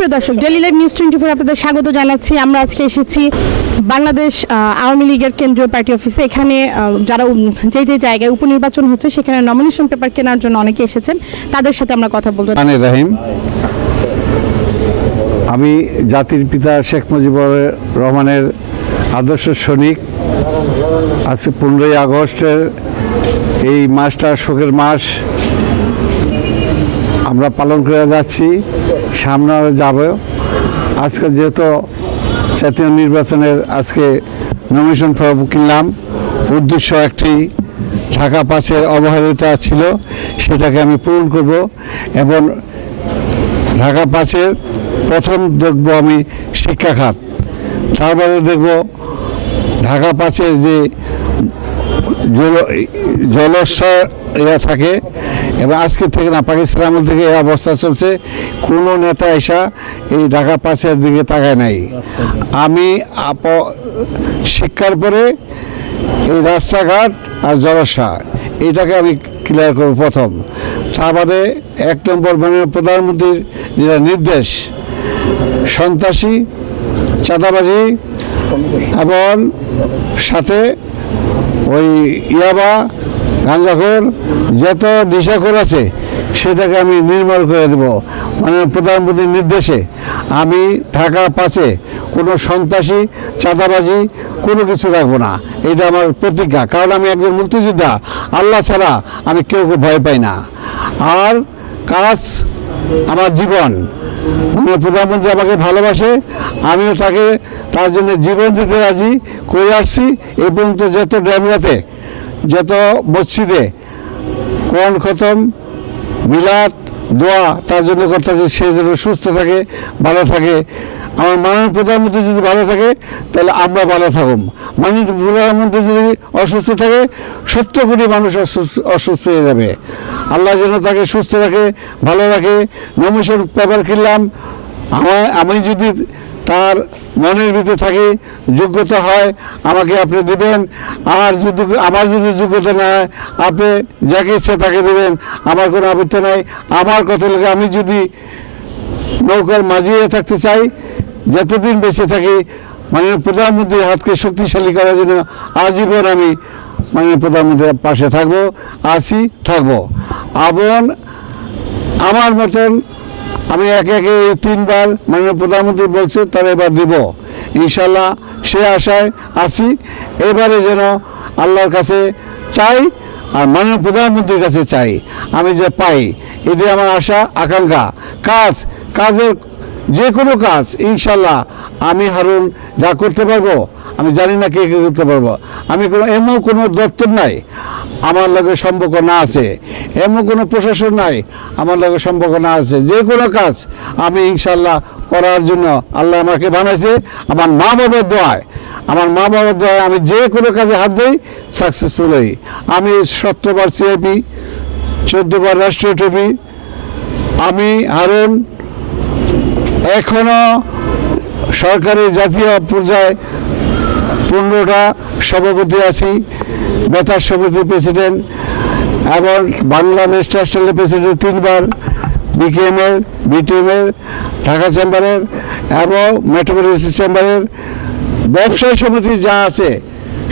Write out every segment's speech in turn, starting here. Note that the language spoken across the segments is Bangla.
সুপ্রিয় দর্শক, ডেইলি লাইভ নিউজ 24 আপনাদের স্বাগত জানাচ্ছি। আমরা আজকে এসেছি বাংলাদেশ আওয়ামী লীগের কেন্দ্রীয় পার্টি অফিসে। এখানে যারা যে জায়গায় উপনির্বাচন হচ্ছে সেখানে নমিনেশন পেপার কেনার জন্য অনেকে এসেছেন, তাদের সাথে আমরা কথা বলবো। রাহিম, আমি জাতির পিতা শেখ মুজিবুর রহমানের আদর্শ সৈনিক। আজকে 15ই আগস্টের এই মাসটা শোকের মাস আমরা পালন করে যাচ্ছি, সামনে যাব। আজকে যেহেতু জাতীয় নির্বাচনের আজকে নমিনেশন ফর্ম কিনলাম, উদ্দেশ্য একটি, ঢাকা 5-এর অবহেলিত ছিল, সেটাকে আমি পূরণ করব এবং ঢাকা 5-এর প্রথম দেখব আমি শিক্ষা খাত, তারপরে দেখব ঢাকা 5-এর যে জলস্তর এরা থাকে। এবং আজকে থেকে না, পাকিস্তান আমল থেকে এই অবস্থা চলছে, কোনো নেতা এসা এই ঢাকা 5-এর দিকে তাকায় নাই। আমি শিক্ষার পরে এই রাস্তাঘাট আর জলসা এটাকে আমি ক্লিয়ার করব প্রথম। তারপরে 1 নম্বর মাননীয় প্রধানমন্ত্রীর যেটা নির্দেশ, সন্ত্রাসী, চাঁদাবাজি এবং সাথে ওই ইয়াবা, গাঁজাখোর, যত নেশাখোর আছে সেটাকে আমি নির্মূল করে দেব। মানে প্রধানমন্ত্রীর নির্দেশে আমি ঢাকা 5-এ কোনো সন্ত্রাসী, চাঁদাবাজি কোনো কিছু রাখবো না, এটা আমার প্রতিজ্ঞা। কারণ আমি একজন মুক্তিযোদ্ধা, আল্লাহ ছাড়া আমি কেউ ভয় পাই না। আর কাজ আমার জীবন, মানে প্রধানমন্ত্রী আমাকে ভালোবাসে, আমিও তাকে তার জন্য জীবন দিতে রাজি করে আসছি। এই পর্যন্ত যত ড্যামরাতে, যত মসজিদে কোরআন খতম, মিলাদ, দোয়া তার জন্য করতেছে, সে যেন সুস্থ থাকে, ভালো থাকে। আমার মাননীয় প্রধানমন্ত্রী যদি ভালো থাকে তাহলে আমরা ভালো থাকুম। মাননীয় প্রধানমন্ত্রী যদি অসুস্থ থাকে 70 কোটি মানুষ অসুস্থ হয়ে যাবে। আল্লাহ যেন তাকে সুস্থ রাখে, ভালো রাখে। নমিনেশন পেপার কিনলাম, আমি যদি তার মনের ভিতরে থাকে, যোগ্যতা হয়, আমাকে আপনি দেবেন। আর যদি আমার যদি যোগ্যতা না হয়, আপনি যাকে ইচ্ছা তাকে দেবেন, আমার কোনো আপত্তি নাই। আমার কথা লেগে আমি যদি নৌকার মাঝিয়ে থাকতে চাই, যতদিন বেঁচে থাকি মাননীয় প্রধানমন্ত্রীর হাতকে শক্তিশালী করার জন্য আজীবন আমি মাননীয় প্রধানমন্ত্রীর পাশে থাকবো, আছি, থাকবো। এবং আমার মতন আমি একে একে এই 3বার মাননীয় প্রধানমন্ত্রী বলছে, তার এবার দিব ইনশাল্লাহ। সে আশায় আছি, এবারে যেন আল্লাহর কাছে চাই আর মাননীয় প্রধানমন্ত্রীর কাছে চাই, আমি যে পাই, এটি আমার আশা, আকাঙ্ক্ষা। কাজের যে কোনো কাজ ইনশাল্লাহ আমি হারুন যা করতে পারবো, আমি জানি না কে করতে পারবো। আমি এমন কোনো দপ্তর নাই আমার লগে সম্পর্ক না আছে, এমন কোনো প্রশাসন নাই আমার লগে সম্পর্ক না আছে। যে কোনো কাজ আমি ইনশাল্লাহ করার জন্য আল্লাহ আমাকে বানাইছে। আমার মা বাবার দোয়ায়, আমি যে কোনো কাজে হাত দিই, সাকসেসফুল হই। আমি 17বার সিআইপি, 14বার রাষ্ট্রীয় ট্রফি। আমি হারুন এখনো সরকারি জাতীয় পর্যায়ে 15টা সভাপতি আছি, বেতার সমিতির প্রেসিডেন্ট এবং বাংলাদেশ ন্যাশনাল প্রেসিডেন্ট 3বার, বিকেএমের, বিটিএমের, ঢাকা চেম্বারের এবং মেট্রোপলিটন চেম্বারের। ব্যবসায়ী সমিতি যা আছে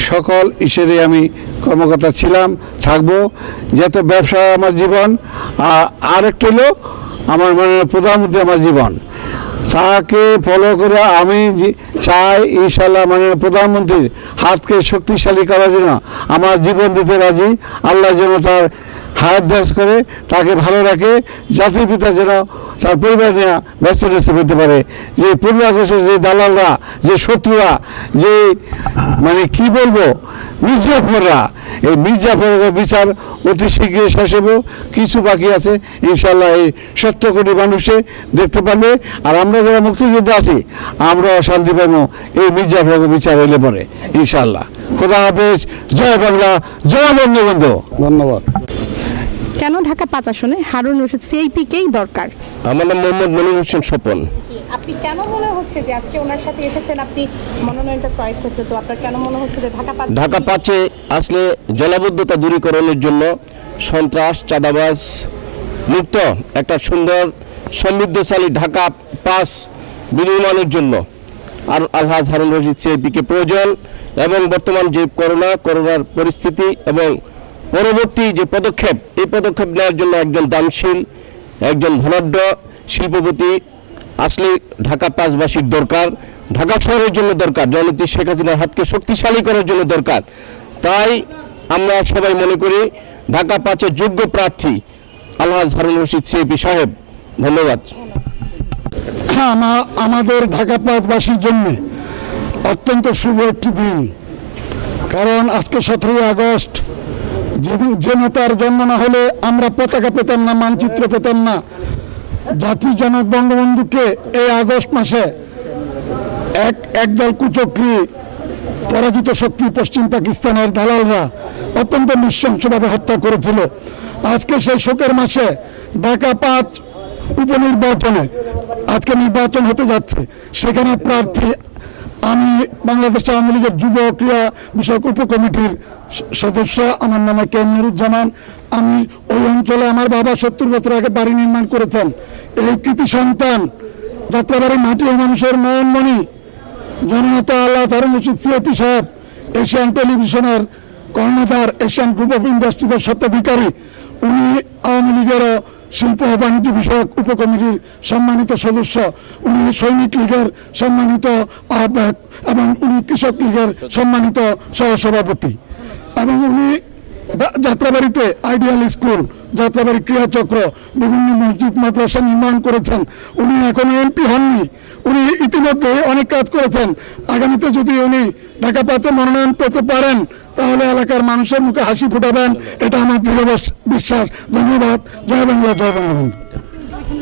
সকল ইসেরে আমি কর্মকর্তা ছিলাম, থাকবো। যেহেতু ব্যবসা আমার জীবন, আর একটা হলো আমার মাননীয় প্রধানমন্ত্রী আমার জীবন, তাকে ফলো করে আমি চাই ইনশাল্লাহ মাননীয় প্রধানমন্ত্রীর হাতকে শক্তিশালী করার জন্য আমার জীবন দিতে রাজি। আল্লাহ যেন তার হায়াত দাস করে, তাকে ভালো রাখে, জাতির পিতা যেন তার পরিবার নিয়ে ব্যস্ত হতে পারে। যে 15 আগস্টের যে দালালরা, যে শত্রুরা, যে মানে কি বলবো মির্জাফররা, এই মির্জাফরের বিচার অতি শীঘ্রই শেষ হবে। কিছু বাকি আছে, ইনশাল্লাহ এই 70 কোটি মানুষে দেখতে পারবে। আর আমরা যারা মুক্তিযুদ্ধ আছি আমরাও শান্তি পাবো এই মির্জাফরের বিচার হইলে পরে ইনশাল্লাহ। খোদা হাফেজ, জয় বাংলা, জয় বঙ্গবন্ধু। ধন্যবাদ। কেন ঢাকা 5 আসনে হারুন রশিদ সিআইপিকেই দরকার? আমার নাম মোহাম্মদ মনির হোসেন স্বপন। আপনি কেন মনে হচ্ছে যে আজকে ওনার সাথে এসেছেন, আপনি মনোনয়নটা ক্রয় করতে, তো আপনার কেন মনে হচ্ছে যে ঢাকা 5-এ আসলে জলাবদ্ধতা দূরীকরণের জন্য, সন্ত্রাস, চাঁদাবাজ মুক্ত একটা সুন্দর সমৃদ্ধশালী ঢাকা 5 বিনির্মাণের জন্য আর আলহাজ হারুন রশিদ সিআইপিকে প্রয়োজন এবং বর্তমান যে করোনার পরিস্থিতি এবং পরবর্তী যে পদক্ষেপ এই পদক্ষেপ নেওয়ার জন্য একজন দানশীল একজন ধনাঢ্য শিল্পপতি আসলে ঢাকা 5বাসীর দরকার, ঢাকা শহরের জন্য দরকার, জননেত্রী শেখ হাসিনার হাতকে শক্তিশালী করার জন্য দরকার। তাই আমরা সবাই মনে করি ঢাকা 5-এর যোগ্য প্রার্থী আলহাজ হারুন রশিদ সিআইপি সাহেব। ধন্যবাদ। আমাদের ঢাকা 5বাসীর জন্য অত্যন্ত শুভ একটি দিন, কারণ আজকে 17 আগস্ট যে নেতার জন্ম না হলে আমরা পতাকা পেতাম না, মানচিত্র পেতাম না। জাতির জনক বঙ্গবন্ধুকে এই আগস্ট মাসে একদল কুচক্রী পরাজিত শক্তি পশ্চিম পাকিস্তানের দালালরা অত্যন্ত নৃশংসভাবে হত্যা করেছিল। আজকে সেই শোকের মাসে ঢাকা 5 উপনির্বাচনে আজকে নির্বাচন হতে যাচ্ছে, সেখানে প্রার্থী আমি বাংলাদেশ আওয়ামী লীগের যুব ক্রীড়া বিষয়ক উপকমিটির সদস্য, আমার নামে কে নুরুজ্জামান। আমি ওই অঞ্চলে আমার বাবা 70 বছর আগে বাড়ি নির্মাণ করেছেন। এই কৃতি সন্তান যাত্রাবাড়ির মাটি ও মানুষের নয়নমণি জননেতা আলহাজ হারুন রশিদ সিআইপি সাহেব, এশিয়ান টেলিভিশনের কর্ণধার, এশিয়ান গ্রুপ অফ ইন্ডাস্ট্রিজের স্বত্বাধিকারী। উনি আওয়ামী লীগেরও শিল্প ও বাণিজ্য বিষয়ক উপকমিটির সম্মানিত সদস্য, উনি সৈনিক লীগের সম্মানিত আহ্বায়ক এবং উনি কৃষক লীগের সম্মানিত সহসভাপতি, এবং উনি যাত্রাবাড়িতে আইডিয়াল স্কুল, যাত্রাবাড়ি ক্রীড়াচক্র, বিভিন্ন মসজিদ মাদ্রাসা নির্মাণ করেছেন। উনি এখনো এমপি হননি, উনি ইতিমধ্যে অনেক কাজ করেছেন। আগামীতে যদি উনি ঢাকা 5-এ মনোনয়ন পেতে পারেন তাহলে এলাকার মানুষের মুখে হাসি ফুটাবেন, এটা আমার দৃঢ় বিশ্বাস। ধন্যবাদ। জয় বাংলা, জয় বঙ্গবন্ধু।